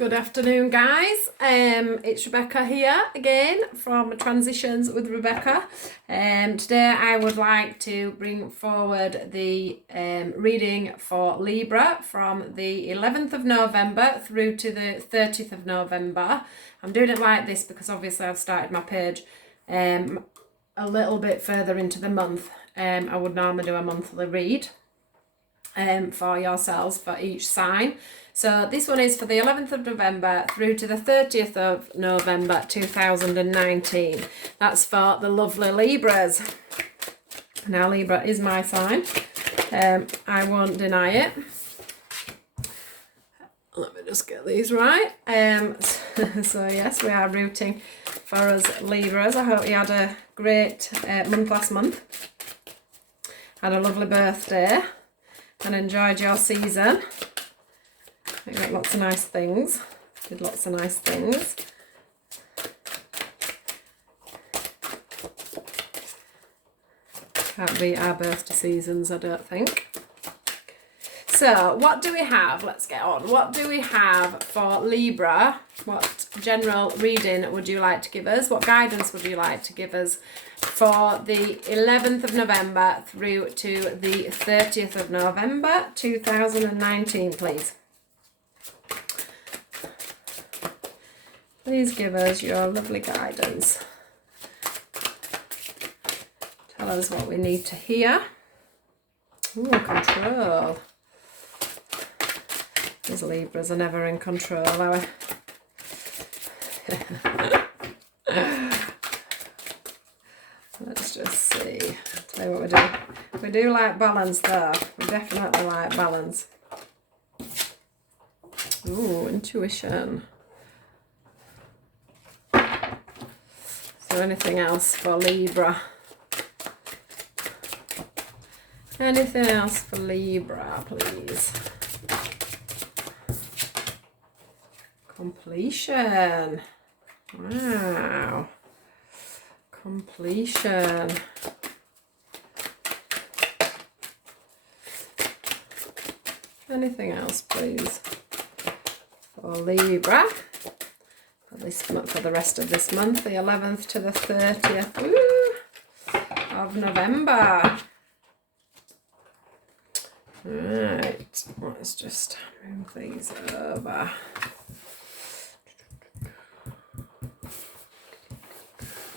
Good afternoon, guys. It's Rebecca here again from Transitions with Rebecca. Today I would like to bring forward the reading for Libra from the 11th of November through to the 30th of November. I'm doing it like this because obviously I've started my page a little bit further into the month. I would normally do a monthly read for yourselves for each sign. So this one is for the 11th of November through to the 30th of November 2019. That's for the lovely Libras. Now Libra is my sign. I won't deny it. Let me just get these right. So yes, we are rooting for us Libras. I hope you had a great month last month. Had a lovely birthday and enjoyed your season. I got lots of nice things. Did lots of nice things. Can't beat our birthday seasons, I don't think. So, what do we have? Let's get on. What do we have for Libra? What general reading would you like to give us? What guidance would you like to give us for the 11th of November through to the 30th of November 2019, please? Please give us your lovely guidance. Tell us what we need to hear. Ooh, control. These Libras are never in control, are we? Let's just see. Tell you what we do. We do like balance though. We definitely like balance. Ooh, intuition. Is there anything else for Libra? Anything else for Libra, please? Completion. Wow. Completion. Anything else, please? For Libra. For the rest of this month, the 11th to the 30th of November. Right, let's just move these over.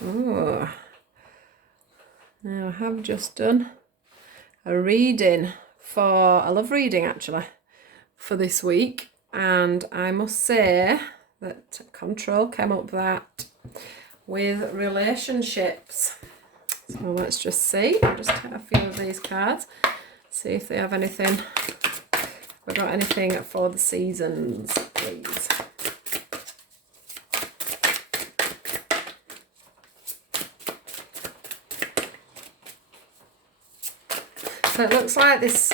Ooh. Now I have just done a reading I love reading actually, for this week, and I must say that control came up that with relationships. So let's just see. I'll just take a few of these cards, see if they have anything. We've got anything for the seasons, please. So it looks like this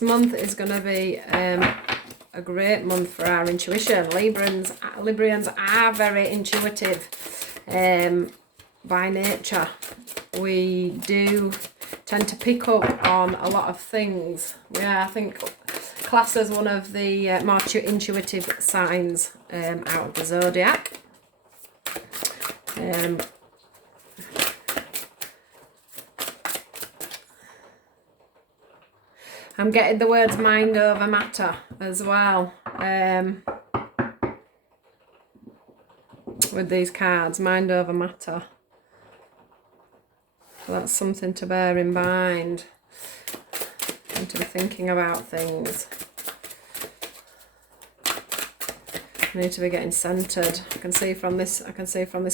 month is going to be a great month for our intuition. Librians are very intuitive by nature. We do tend to pick up on a lot of things. I think classed as one of the more intuitive signs out of the zodiac. I'm getting the words mind over matter as well with these cards, mind over matter. So that's something to bear in mind and to be thinking about things. I need to be getting centered. I can see from this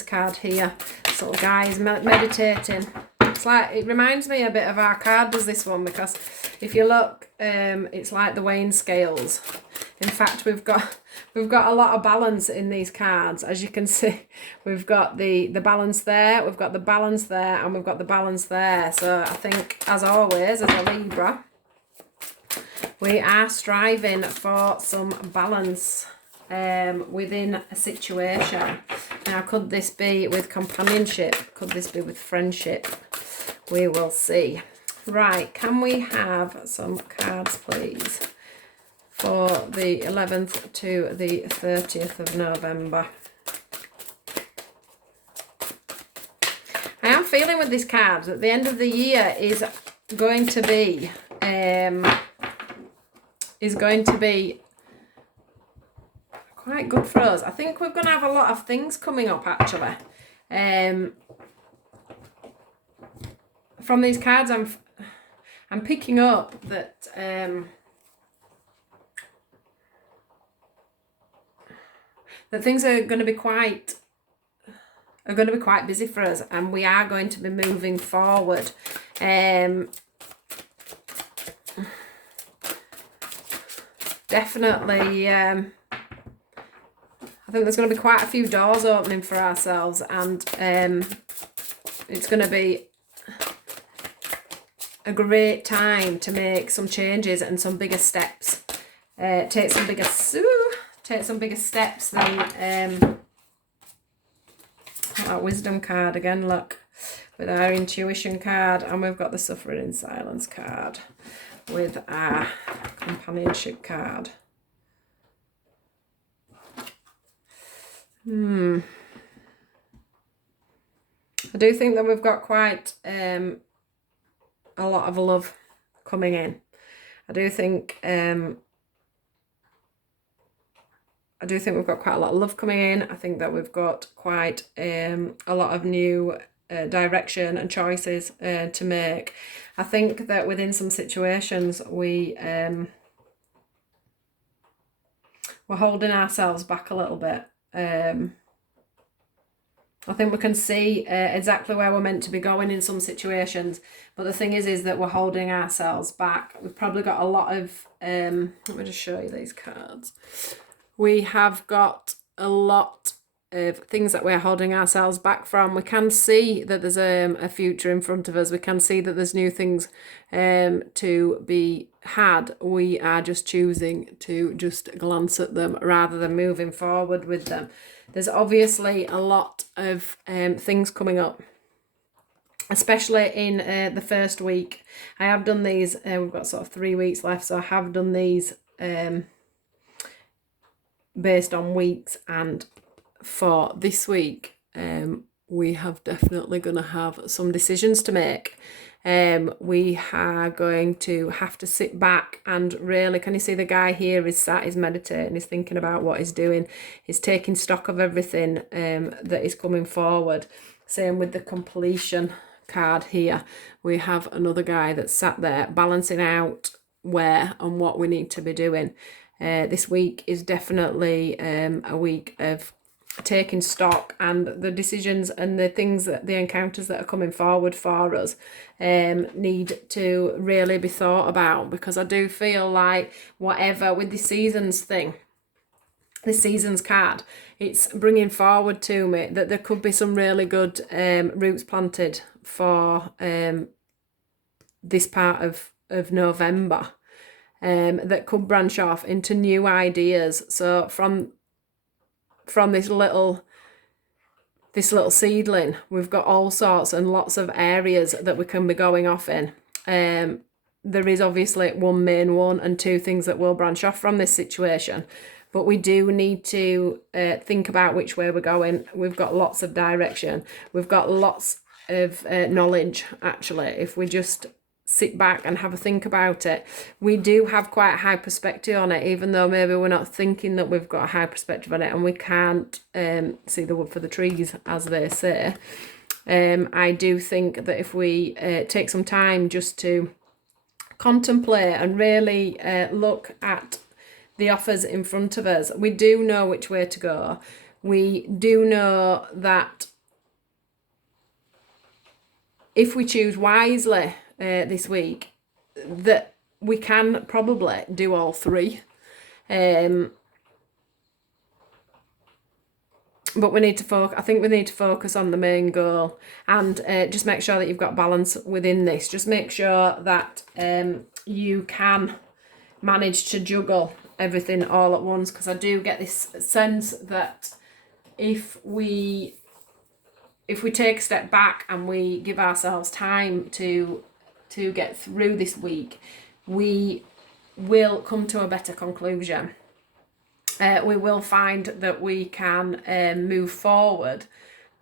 card here, this little guy is meditating. It's like, it reminds me a bit of our card, does this one, because if you look, it's like the weighing scales. In fact, we've got a lot of balance in these cards. As you can see, we've got the balance there, we've got the balance there, and we've got the balance there. So I think, as always, as a Libra, we are striving for some balance within a situation. Now, could this be with companionship? Could this be with friendship? We will see. Right, can we have some cards, please, for the 11th to the 30th of November. I am feeling with this card that the end of the year is going to be quite good for us. I think we're going to have a lot of things coming up actually. From these cards I'm picking up that that things are going to be quite busy for us, and we are going to be moving forward. Definitely, I think there's going to be quite a few doors opening for ourselves, and it's going to be a great time to make some changes and some bigger steps. Take some bigger steps than our wisdom card again, look, with our intuition card, and we've got the suffering in silence card with our companionship card. I do think that we've got quite a lot of love coming in. I do think we've got quite a lot of love coming in. I think that we've got quite a lot of new direction and choices to make. I think that within some situations we're holding ourselves back a little bit. I think we can see exactly where we're meant to be going in some situations, but the thing is that we're holding ourselves back. We've probably got a lot of let me just show you these cards. We have got a lot of things that we're holding ourselves back from. We can see that there's a future in front of us. We can see that there's new things to be had. We are just choosing to just glance at them rather than moving forward with them. There's obviously a lot of things coming up, especially in the first week. I have done these, we've got sort of 3 weeks left, so I have done these based on weeks, and for this week we have definitely going to have some decisions to make. We are going to have to sit back and really, can you see the guy here is sat, he's meditating, he's thinking about what he's doing, he's taking stock of everything that is coming forward. Same with the completion card here. We have another guy that's sat there balancing out where and what we need to be doing. This week is definitely a week of taking stock, and the decisions and the things that the encounters that are coming forward for us need to really be thought about, because I do feel like whatever with the seasons thing, the seasons card, it's bringing forward to me that there could be some really good roots planted for this part of November. That could branch off into new ideas. So from this little seedling, we've got all sorts and lots of areas that we can be going off in. There is obviously one main one and two things that will branch off from this situation, but we do need to think about which way we're going. We've got lots of direction. We've got lots of knowledge, actually, if we just sit back and have a think about it. We do have quite a high perspective on it, even though maybe we're not thinking that we've got a high perspective on it, and we can't see the wood for the trees, as they say. I do think that if we take some time just to contemplate and really look at the offers in front of us, we do know which way to go. We do know that if we choose wisely this week, that we can probably do all three, but we need to focus. I think we need to focus on the main goal, and just make sure that you've got balance within this. Just make sure that you can manage to juggle everything all at once, because I do get this sense that if we take a step back and we give ourselves time to get through this week, we will come to a better conclusion. We will find that we can move forward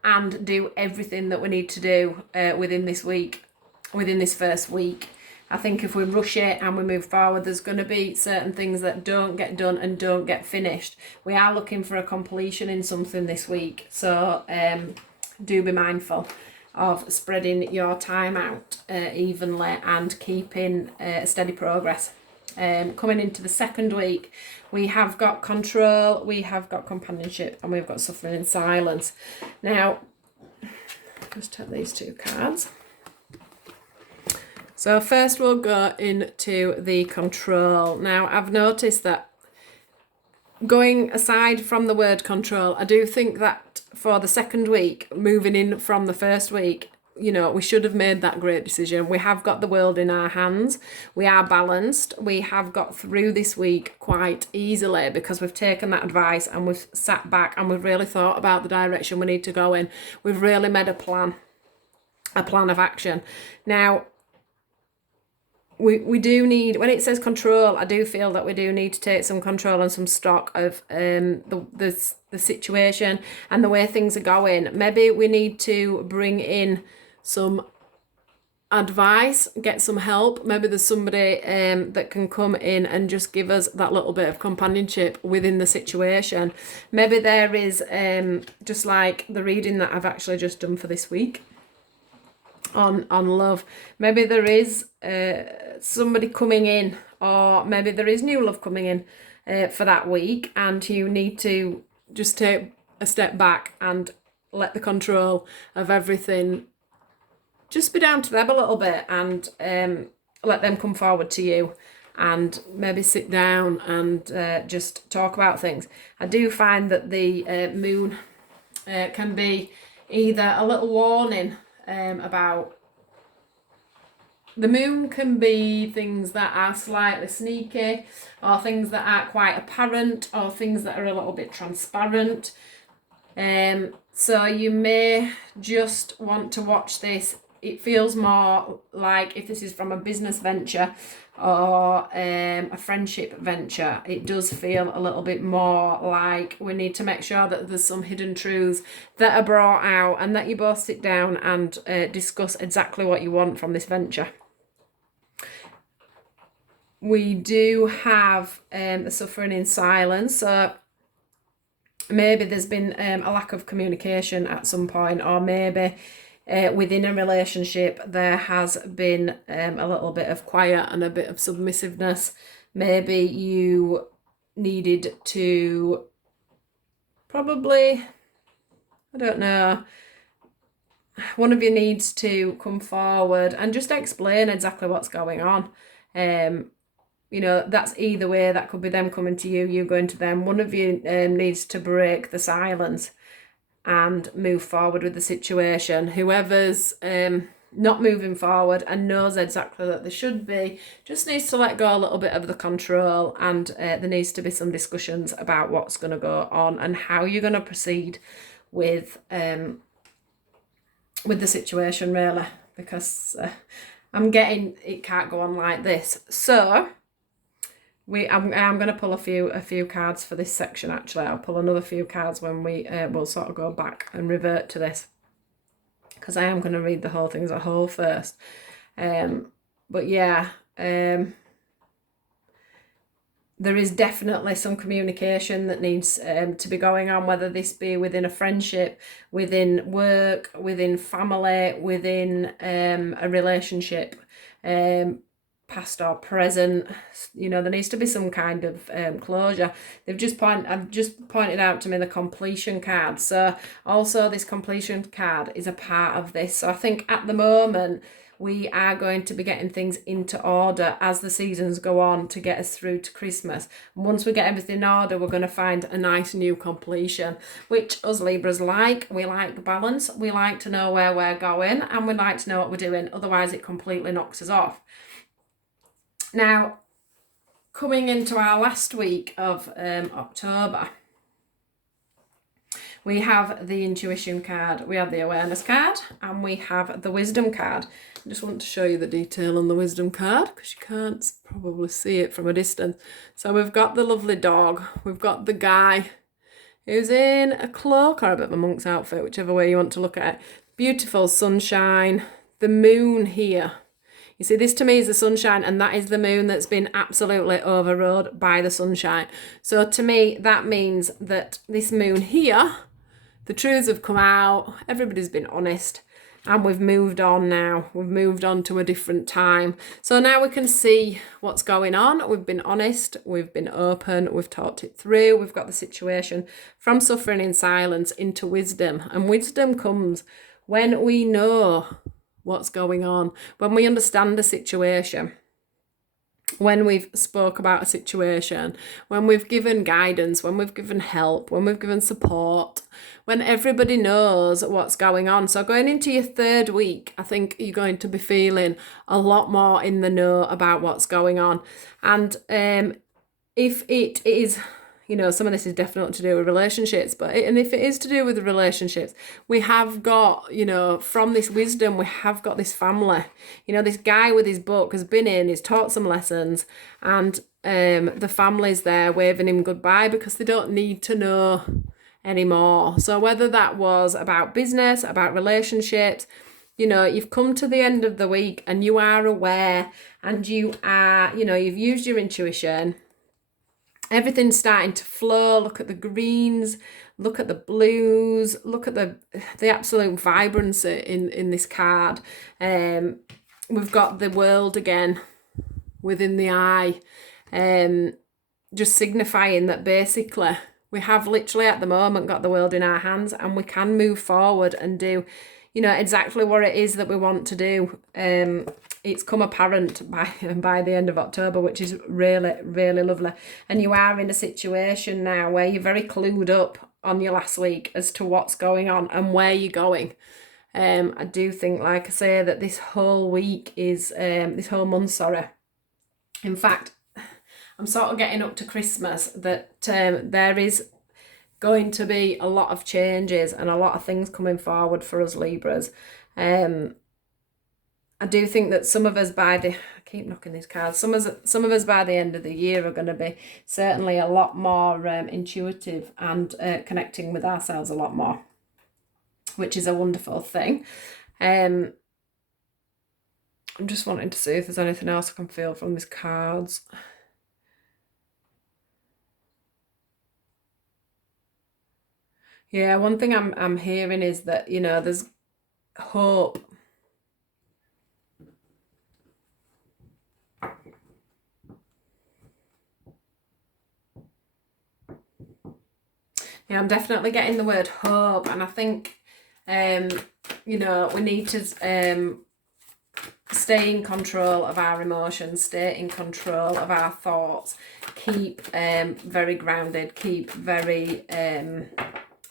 and do everything that we need to do within this week, within this first week. I think if we rush it and we move forward, there's going to be certain things that don't get done and don't get finished. We are looking for a completion in something this week, so do be mindful of spreading your time out evenly and keeping steady progress. Coming into the second week, we have got control, we have got companionship, and we've got suffering in silence. Now, just take these two cards. So first we'll go into the control. Now, I've noticed that going aside from the word control, I do think that for the second week, moving in from the first week, you know, we should have made that great decision. We have got the world in our hands. We are balanced. We have got through this week quite easily because we've taken that advice and we've sat back and we've really thought about the direction we need to go in. We've really made a plan of action. Now, we do need, when it says control, I do feel that we do need to take some control and some stock of the situation and the way things are going. Maybe we need to bring in some advice, get some help. Maybe there's somebody that can come in and just give us that little bit of companionship within the situation. Maybe there is, just like the reading that I've actually just done for this week on love, maybe there is somebody coming in, or maybe there is new love coming in for that week, and you need to just take a step back and let the control of everything just be down to them a little bit, and let them come forward to you and maybe sit down and just talk about things. I do find that the moon can be either a little warning about, the moon can be things that are slightly sneaky, or things that aren't quite apparent, or things that are a little bit transparent. So you may just want to watch this. It feels more like if this is from a business venture or a friendship venture, it does feel a little bit more like we need to make sure that there's some hidden truths that are brought out, and that you both sit down and discuss exactly what you want from this venture. We do have the suffering in silence, so maybe there's been a lack of communication at some point, or maybe within a relationship there has been a little bit of quiet and a bit of submissiveness. Maybe you needed to probably, I don't know, one of you needs to come forward and just explain exactly what's going on. You know, that's either way. That could be them coming to you, you going to them. One of you needs to break the silence and move forward with the situation. Whoever's not moving forward and knows exactly that they should be, just needs to let go a little bit of the control, and there needs to be some discussions about what's going to go on and how you're going to proceed with the situation, really, because I'm getting it can't go on like this. So I'm going to pull a few cards for this section. Actually, I'll pull another few cards when we will sort of go back and revert to this, because I am going to read the whole thing as a whole first. But yeah, there is definitely some communication that needs to be going on, whether this be within a friendship, within work, within family, within a relationship, past or present. You know, there needs to be some kind of closure. I've just pointed out to me the completion card. So also this completion card is a part of this. So I think at the moment we are going to be getting things into order as the seasons go on to get us through to Christmas. And once we get everything in order, we're going to find a nice new completion, which us Libras like. We like balance. We like to know where we're going, and we like to know what we're doing. Otherwise, it completely knocks us off. Now, coming into our last week of October, We have the intuition card, we have the awareness card, and we have the wisdom card. I just want to show you the detail on the wisdom card because you can't probably see it from a distance. So we've got the lovely dog, we've got the guy who's in a cloak or a bit of a monk's outfit, whichever way you want to look at it. Beautiful sunshine, the moon here. You see, this to me is the sunshine, and that is the moon that's been absolutely overrode by the sunshine. So to me, that means that this moon here, the truths have come out, everybody's been honest, and we've moved on now. We've moved on to a different time. So now we can see what's going on. We've been honest, we've been open, we've talked it through, we've got the situation from suffering in silence into wisdom. And wisdom comes when we know what's going on, when we understand the situation, when we've spoke about a situation, when we've given guidance, when we've given help, when we've given support, when everybody knows what's going on. So going into your third week, I think you're going to be feeling a lot more in the know about what's going on. And if it is, you know, some of this is definitely to do with relationships, and if it is to do with the relationships, we have got, you know, from this wisdom, we have got this family. You know, this guy with his book has been in, he's taught some lessons, and the family's there waving him goodbye because they don't need to know anymore. So whether that was about business, about relationships, you know, you've come to the end of the week and you are aware, and you are, you know, you've used your intuition. Everything's starting to flow. Look at the greens, look at the blues, look at the absolute vibrancy in this card. We've got the world again within the eye, just signifying that basically we have literally at the moment got the world in our hands, and we can move forward and do, you know, exactly what it is that we want to do. It's come apparent by the end of October, which is really, really lovely. And you are in a situation now where you're very clued up on your last week as to what's going on and where you're going. I do think, like I say, that this whole week is, this whole month, sorry. In fact, I'm sort of getting up to Christmas that there is going to be a lot of changes and a lot of things coming forward for us Libras. I do think that some of us I keep knocking these cards, some of us by the end of the year are going to be certainly a lot more intuitive and connecting with ourselves a lot more, which is a wonderful thing. I'm just wanting to see if there's anything else I can feel from these cards. Yeah, one thing I'm hearing is that, you know, there's hope. Yeah, I'm definitely getting the word hope, and I think, you know, we need to stay in control of our emotions, stay in control of our thoughts, keep very grounded, keep very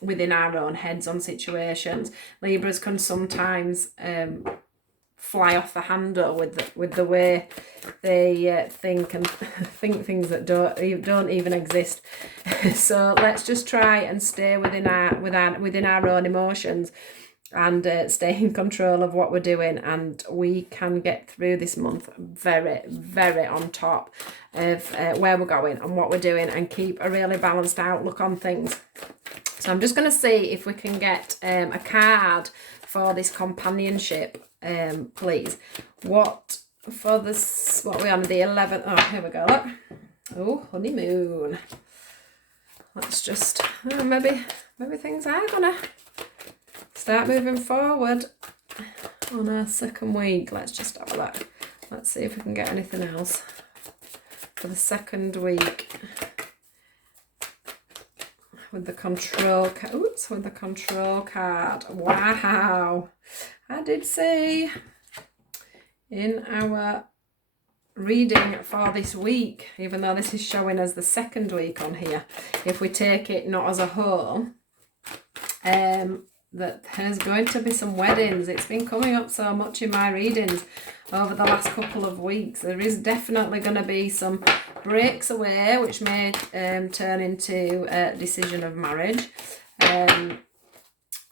within our own heads on situations. Libras can sometimes fly off the handle with the way they think and think things that don't even exist. So let's just try and stay within our own emotions and stay in control of what we're doing, and we can get through this month very, very on top of where we're going and what we're doing, and keep a really balanced outlook on things. So I'm just going to see if we can get a card for this companionship, please. What are we on, the 11th? Oh, here we go, look. Oh, honeymoon. Let's just, maybe things are going to start moving forward on our second week. Let's just have a look. Let's see if we can get anything else for the second week. With the control card. Oops, with the control card. Wow. I did see in our reading for this week, even though this is showing as the second week on here, if we take it not as a whole, that there's going to be some weddings. It's been coming up so much in my readings over the last couple of weeks. There is definitely going to be some breaks away, which may turn into a decision of marriage.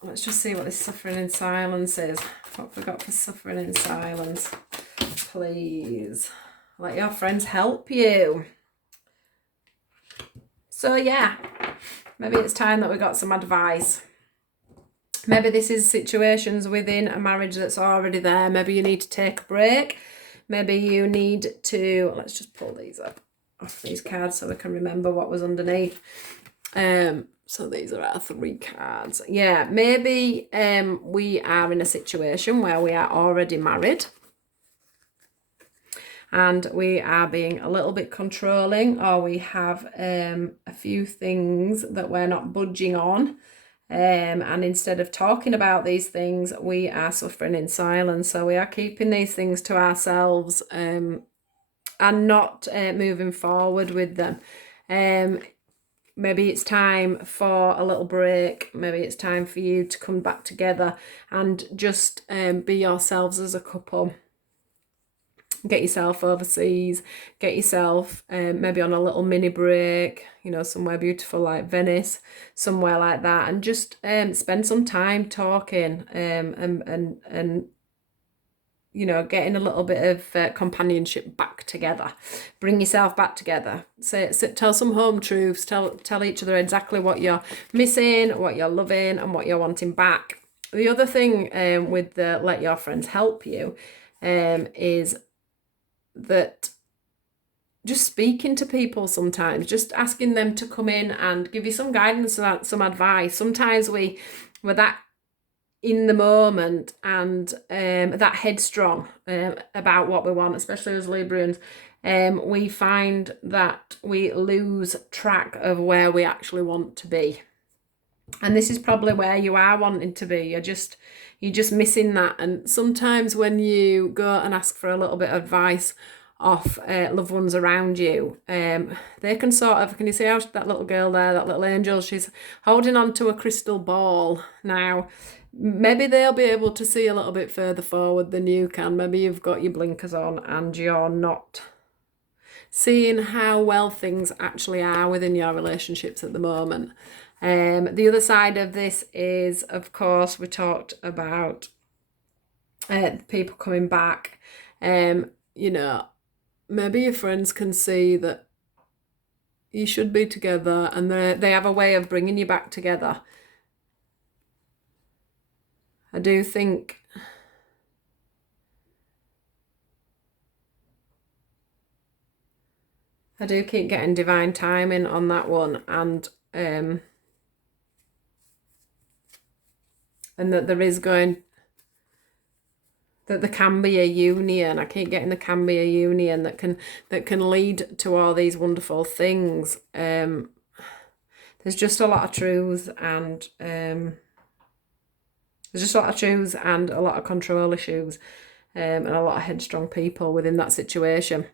let's just see what this suffering in silence is. What have we got for suffering in silence? Please let your friends help you. So yeah, maybe it's time that we got some advice. Maybe this is situations within a marriage that's already there. Maybe you need to take a break. Maybe you need to, let's just pull these up off these cards so we can remember what was underneath. So these are our 3 cards. Yeah, maybe we are in a situation where we are already married and we are being a little bit controlling, or we have a few things that we're not budging on. And instead of talking about these things, we are suffering in silence. So we are keeping these things to ourselves and not moving forward with them. Maybe it's time for a little break. Maybe it's time for you to come back together and just be yourselves as a couple. Get yourself overseas, get yourself maybe on a little mini break, you know, somewhere beautiful like Venice, somewhere like that, and just spend some time talking and you know, getting a little bit of companionship back together. Bring yourself back together. Tell some home truths. Tell each other exactly what you're missing, what you're loving, and what you're wanting back. The other thing with the let your friends help you is that just speaking to people sometimes, just asking them to come in and give you some guidance and some advice. Sometimes we're that in the moment and that headstrong about what we want, especially as Librans. We find that we lose track of where we actually want to be. And this is probably where you are wanting to be. You're just missing that. And sometimes when you go and ask for a little bit of advice off loved ones around you, they can sort of, can you see how that little girl there, that little angel, she's holding on to a crystal ball now. Maybe they'll be able to see a little bit further forward than you can. Maybe you've got your blinkers on and you're not seeing how well things actually are within your relationships at the moment. The other side of this is, of course, we talked about people coming back. You know, maybe your friends can see that you should be together and they have a way of bringing you back together. I do think I do keep getting divine timing on that one, and that there can be a union. I keep getting there can be a union that can lead to all these wonderful things. There's just a lot of truth and there's just a lot of truths and a lot of control issues and a lot of headstrong people within that situation.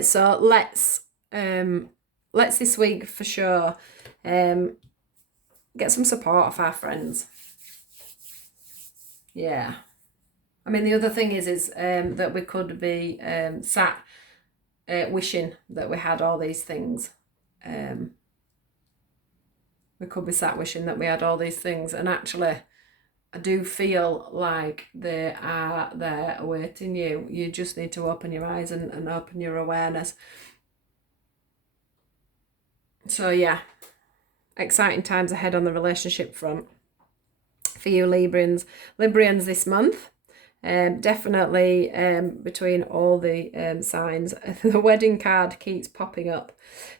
So let's this week for sure get some support of our friends. Yeah. I mean, the other thing is that we could be sat wishing that we had all these things. We could be sat wishing that we had all these things, and actually I do feel like they are there awaiting you. You just need to open your eyes and open your awareness. So yeah, exciting times ahead on the relationship front for you Librians this month. Definitely between all the signs, the wedding card keeps popping up.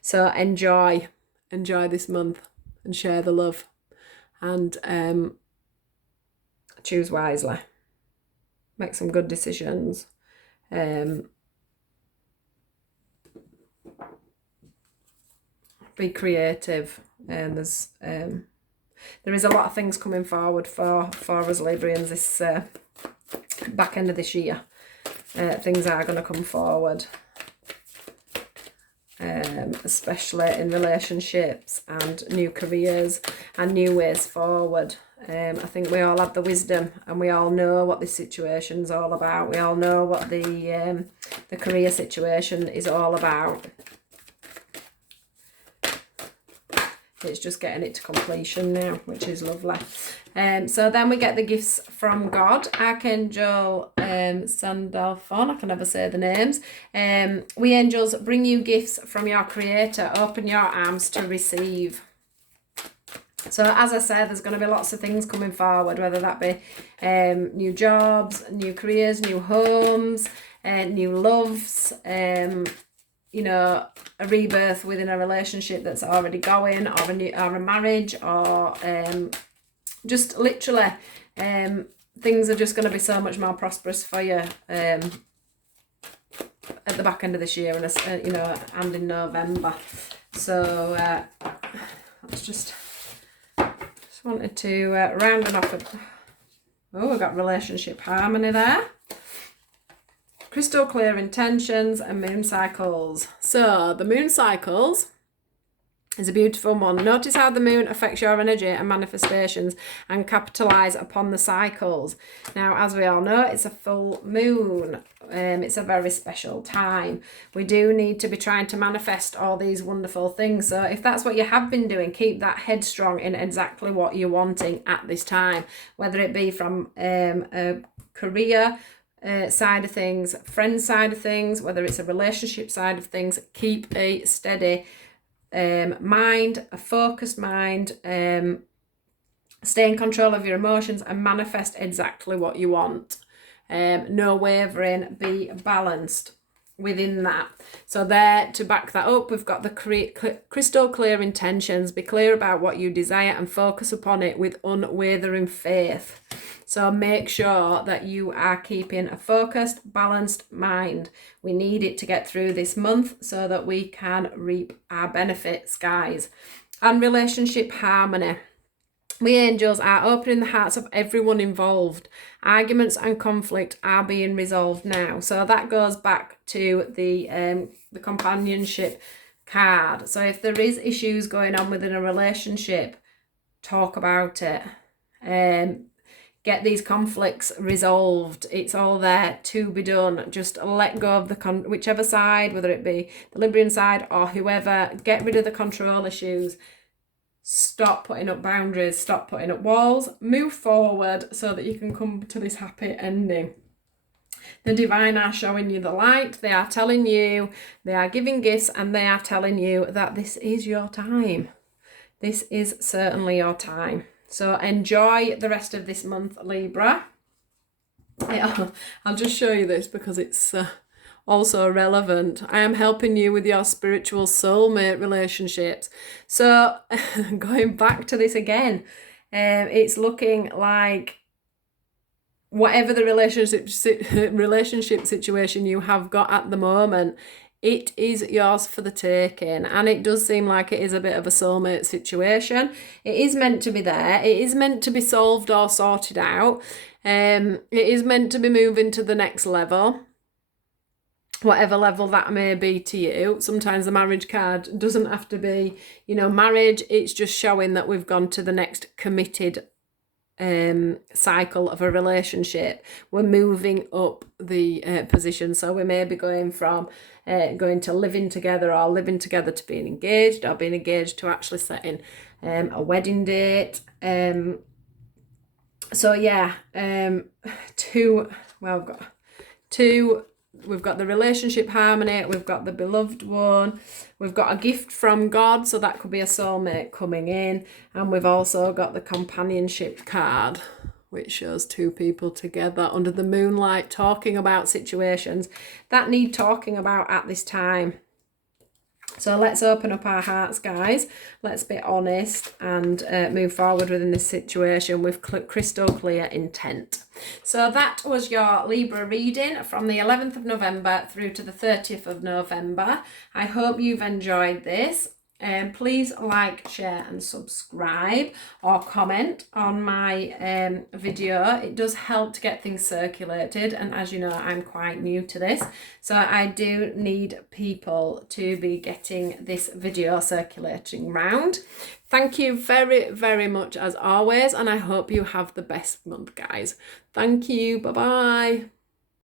So enjoy this month and share the love and choose wisely. Make some good decisions. Be creative. And there is a lot of things coming forward for us Librians this back end of this year. Things are going to come forward. Especially in relationships and new careers and new ways forward. I think we all have the wisdom and we all know what this situation's all about. We all know what the career situation is all about. It's just getting it to completion now, which is lovely. So then we get the gifts from God. Archangel Sandalphon, I can never say the names. We angels bring you gifts from your Creator. Open your arms to receive. So as I said, there's going to be lots of things coming forward, whether that be new jobs, new careers, new homes, new loves, you know, a rebirth within a relationship that's already going, or a marriage, or just literally things are just going to be so much more prosperous for you at the back end of this year, and you know, and in November. So let's just wanted to round it off. Oh, we've got relationship harmony there. Crystal clear intentions and moon cycles. So the moon cycles is a beautiful one. Notice how the moon affects your energy and manifestations, and capitalize upon the cycles. Now, as we all know, it's a full moon. It's a very special time. We do need to be trying to manifest all these wonderful things. So if that's what you have been doing, keep that headstrong in exactly what you're wanting at this time, whether it be from a career side of things, friend side of things, whether it's a relationship side of things. Keep a steady mind, a focused mind, stay in control of your emotions and manifest exactly what you want. No wavering, be balanced within that. So there, to back that up, we've got the crystal clear intentions. Be clear about what you desire and focus upon it with unwavering faith. So make sure that you are keeping a focused, balanced mind. We need it to get through this month so that we can reap our benefits, guys. And relationship harmony. We angels are opening the hearts of everyone involved. Arguments and conflict are being resolved now. So that goes back to the companionship card. So if there is issues going on within a relationship, talk about it. Get these conflicts resolved. It's all there to be done. Just let go of whichever side, whether it be the Librian side or whoever. Get rid of the control issues. Stop putting up boundaries, stop putting up walls, move forward so that you can come to this happy ending. The divine are showing you the light. They are telling you, they are giving gifts, and they are telling you that this is your time. This is certainly your time. So enjoy the rest of this month, Libra. I'll just show you this because it's also relevant. I am helping you with your spiritual soulmate relationships. So going back to this again, it's looking like whatever the relationship situation you have got at the moment, it is yours for the taking. And it does seem like it is a bit of a soulmate situation. It is meant to be there. It is meant to be solved or sorted out. It is meant to be moving to the next level, whatever level that may be to you. Sometimes the marriage card doesn't have to be, you know, marriage. It's just showing that we've gone to the next committed cycle of a relationship. We're moving up the position. So we may be going from going to living together, or living together to being engaged, or being engaged to actually setting a wedding date. So yeah, we've got the relationship harmony, we've got the beloved one, we've got a gift from God, so that could be a soulmate coming in, and we've also got the companionship card, which shows two people together under the moonlight talking about situations that need talking about at this time. So let's open up our hearts, guys. Let's be honest and move forward within this situation with crystal clear intent. So that was your Libra reading from the 11th of November through to the 30th of November. I hope you've enjoyed this. Please like, share and subscribe, or comment on my video. It does help to get things circulated, and as you know, I'm quite new to this, so I do need people to be getting this video circulating round. Thank you very, very much as always, and I hope you have the best month, guys. Thank you. Bye bye.